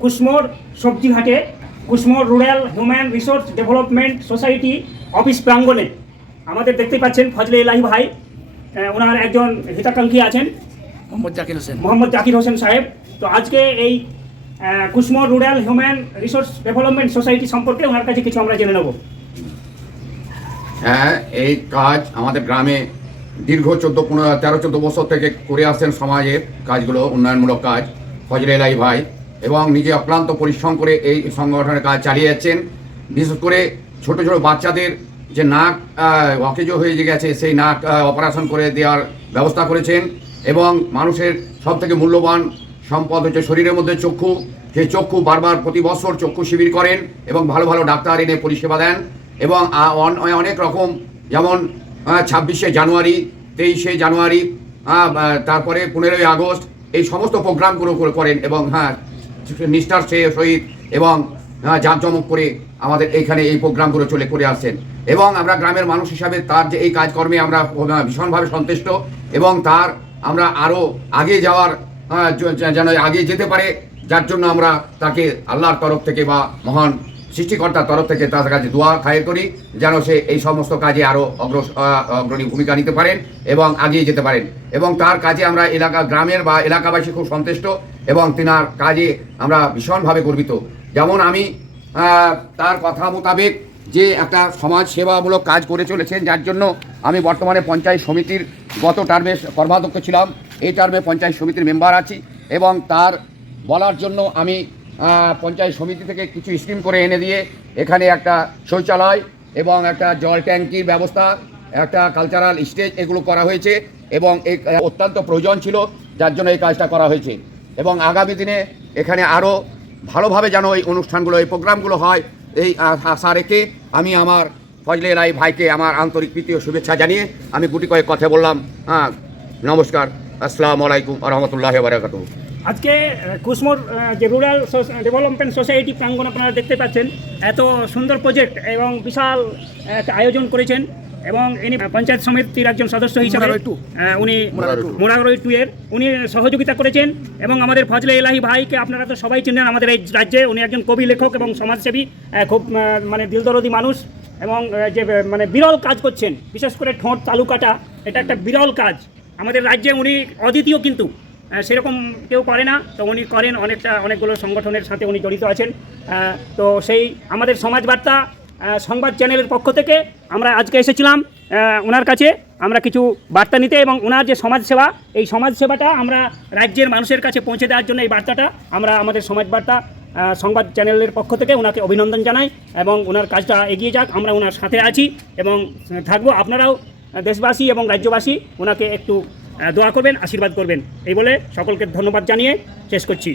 কুসমোর সবজিঘাটে Kusmor rural human resource development society office প্রাঙ্গণে আমাদের দেখতে পাচ্ছেন ফজলে এলাহি ভাই, ওনার একজন হিতাকাঙ্ক্ষী আছেন মোহাম্মদ জাকির হোসেন সাহেব। তো আজকে এই Kusmor rural human resource development society সম্পর্কে ওনার কাছে কিছু আমরা জেনে নেব। হ্যাঁ, এই কাজ আমাদের গ্রামে দীর্ঘ 13-14 বছর থেকে করে আসছেন। সমাজের কাজগুলো, উন্নয়নমূলক কাজ ফজলে এলাহি ভাই এবং নিজে অক্লান্ত পরিশ্রম করে এই সংগঠনের কাজ চালিয়ে যাচ্ছেন। বিশেষ করে ছোট ছোট বাচ্চাদের যে নাক অকেজো হয়ে গেছে, সেই নাক অপারেশন করে দেওয়ার ব্যবস্থা করেছেন। এবং মানুষের সবথেকে মূল্যবান সম্পদ হচ্ছে শরীরের মধ্যে চক্ষু। সেই চক্ষু বারবার প্রতি বছর চক্ষু শিবির করেন এবং ভালো ভালো ডাক্তার এনে পরিষেবা দেন। এবং অনেক রকম, যেমন 26শে জানুয়ারি, 23শে জানুয়ারি, তারপরে 15ই আগস্ট, এই সমস্ত প্রোগ্রামগুলো করেন এবং নিষ্ঠার সহিত এবং জাঁকজমক করে আমাদের এইখানে এই প্রোগ্রামগুলো করে আসছেন। এবং আমরা গ্রামের মানুষ হিসাবে তার যে এই কাজকর্মে আমরা ভীষণভাবে সন্তুষ্ট এবং তার আমরা আরও আগে যাওয়ার যেন আগে যেতে পারে, যার জন্য আমরা তাকে আল্লাহর তরফ থেকে বা মহান সৃষ্টিকর্তার তরফ থেকে তার কাছে দোয়া খায়ের করি, যেন সে এই সমস্ত কাজে আরও অগ্রণী ভূমিকা নিতে পারেন এবং আগিয়ে যেতে পারেন। এবং তার কাজে আমরা গ্রামের বা এলাকাবাসী খুব সন্তুষ্ট এবং তেনার কাজে আমরা ভীষণভাবে গর্বিত। যেমন আমি তার কথা মোতাবেক যে একটা সমাজ সেবামূলক কাজ করে চলেছেন, যার জন্য আমি বর্তমানে পঞ্চায়েত সমিতির গত টার্মে কর্মাধ্যক্ষ ছিলাম, এই টার্মে পঞ্চায়েত সমিতির মেম্বার আছি। এবং তার বলার জন্য আমি পঞ্চায়েত সমিতি থেকে কিছু স্কিম করে এনে দিয়ে এখানে একটা শৌচালয় এবং একটা জল ট্যাঙ্কির ব্যবস্থা, একটা কালচারাল স্টেজ, এগুলো করা হয়েছে এবং এই অত্যন্ত প্রয়োজন ছিল, যার জন্য এই কাজটা করা হয়েছে। এবং আগামী দিনে এখানে আরও ভালোভাবে যেন এই অনুষ্ঠানগুলো, এই প্রোগ্রামগুলো হয়, এই আশা রেখে আমি আমার ফজলে এলাহি ভাইকে আমার আন্তরিক প্রীতি ও শুভেচ্ছা জানিয়ে আমি গুটি কয়েক কথা বললাম। নমস্কার, আসসালামু আলাইকুম ওয়া রাহমাতুল্লাহি ওয়া বারাকাতুহু। আজকে কুসমোর যে রুরাল ডেভেলপমেন্ট সোসাইটি প্রাঙ্গণ আপনারা দেখতে পাচ্ছেন, এত সুন্দর প্রজেক্ট এবং বিশাল একটা আয়োজন করেছেন। এবং ইনি পঞ্চায়েত সমিতির একজন সদস্য হিসেবে উনি মোরাগরই 2 এর উনি সহযোগিতা করেছেন। এবং আমাদের ফজলে এলাহি ভাইকে আপনারা তো সবাই চিনেন আমাদের এই রাজ্যে। উনি একজন কবি, লেখক এবং সমাজসেবী, খুব মানে দিলদরদি মানুষ এবং যে মানে বিরল কাজ করছেন, বিশেষ করে ঠোঁট তালু কাটা, এটা একটা বিরল কাজ আমাদের রাজ্যে। উনি অদ্বিতীয়, কিন্তু সেরকম কেউ করে না। তো উনি করেন, অনেকগুলো সংগঠনের সাথে উনি জড়িত আছেন। তো সেই আমাদের সমাজ বার্তা সংবাদ চ্যানেলের পক্ষ থেকে আমরা আজকে এসেছিলাম ওনার কাছে আমরা কিছু বার্তা নিতে, এবং ওনার যে সমাজসেবা, এই সমাজসেবাটা আমরা রাজ্যের মানুষের কাছে পৌঁছে দেওয়ার জন্য এই বার্তাটা আমরা আমাদের সমাজ বার্তা সংবাদ চ্যানেলের পক্ষ থেকে ওনাকে অভিনন্দন জানাই। এবং ওনার কাজটা এগিয়ে যাক, আমরা ওনার সাথে আছি এবং থাকবো। আপনারাও দেশবাসী এবং রাজ্যবাসী ওনাকে একটু দোয়া করবেন, আশীর্বাদ করবেন, এই বলে সকলকে ধন্যবাদ জানিয়ে শেষ করছি।